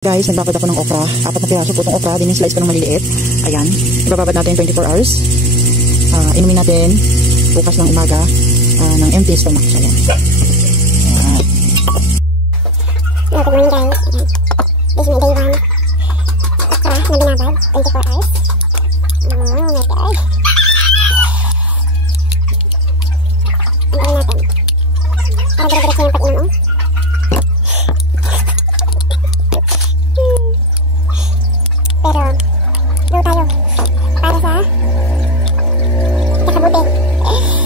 Guys, nagbabad ako ng okra. 4 na piraso po itong okra. Dinislice ko ng maliliit. Ayan. Ibababad natin 24 hours. Inumin natin bukas ng umaga ng empty stomach. Ayan. Good morning guys. This is my day 1. Okra na binabad. 24 hours. Oh my god. Inumin natin. Para dire-diretso yung pag-inom. Pero, go tayo. Para sa kasabutin.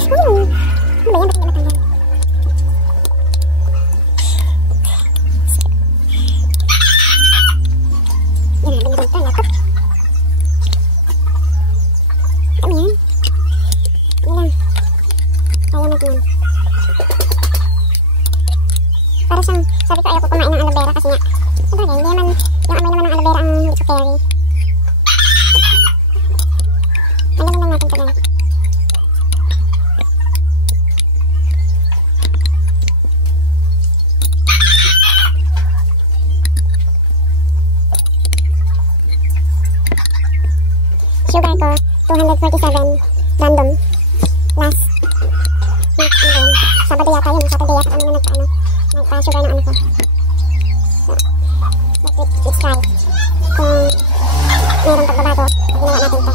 Ano ba yan? Ba't hindi matanggal? Yan na, binibag ito. Laptop. Kami yan. Yan lang. Kaya natin yan. Para siyang, sabi ko ayaw ko kumain ng aloe vera kasi nga, sabagay, hindi naman, yung amoy naman ng aloe vera ang hindi ko carry. Alamin lang natin ito guys. Sugar ko, 247 random. Last week, Sabado yata yun. Saturday yata kami na nagpa-sugar ng ano ko. So, let's try. Kung mayroong pagbabago, ginawa natin ito.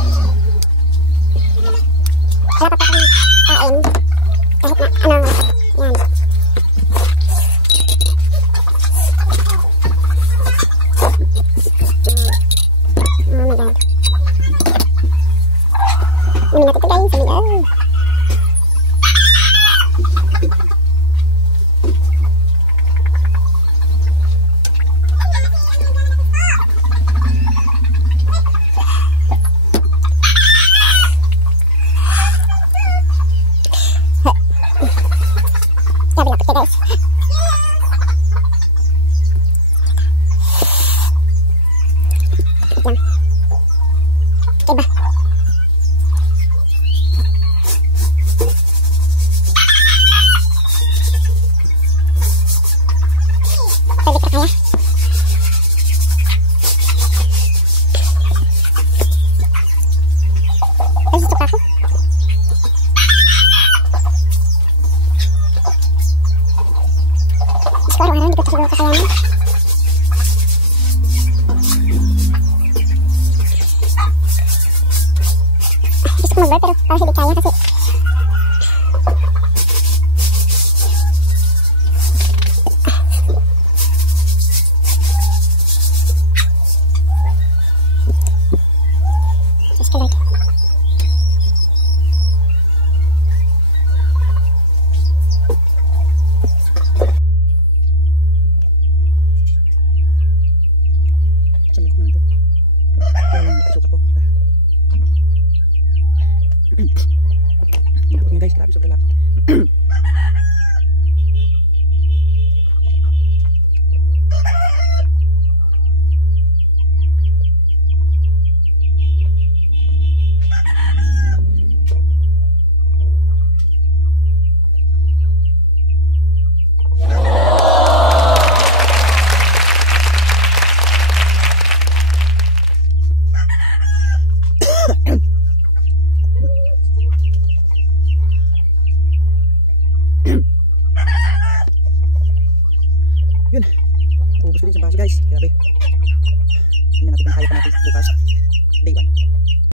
Wala pa akong kain. Kahit na, yan. Oh my god. Inumin natin ito guys. Oh my god. Sabi lapit ka guys. Wait lang. Okay ba? Pwede ka kaya? Ay, suka ako. Araw-araw hindi ko ito siguro kakayanin. Gusto ko mag-burp pero parang hindi kaya kasi Diyos ka Lord. Samad ko na ito. Kaya lang nakisuka ko. Lapot nyo guys, grabe sobrang lapot. Yun, ubos ko din sa baso guys. Grabe. Tingnan natin kung kaya pa natin bukas. Day 1.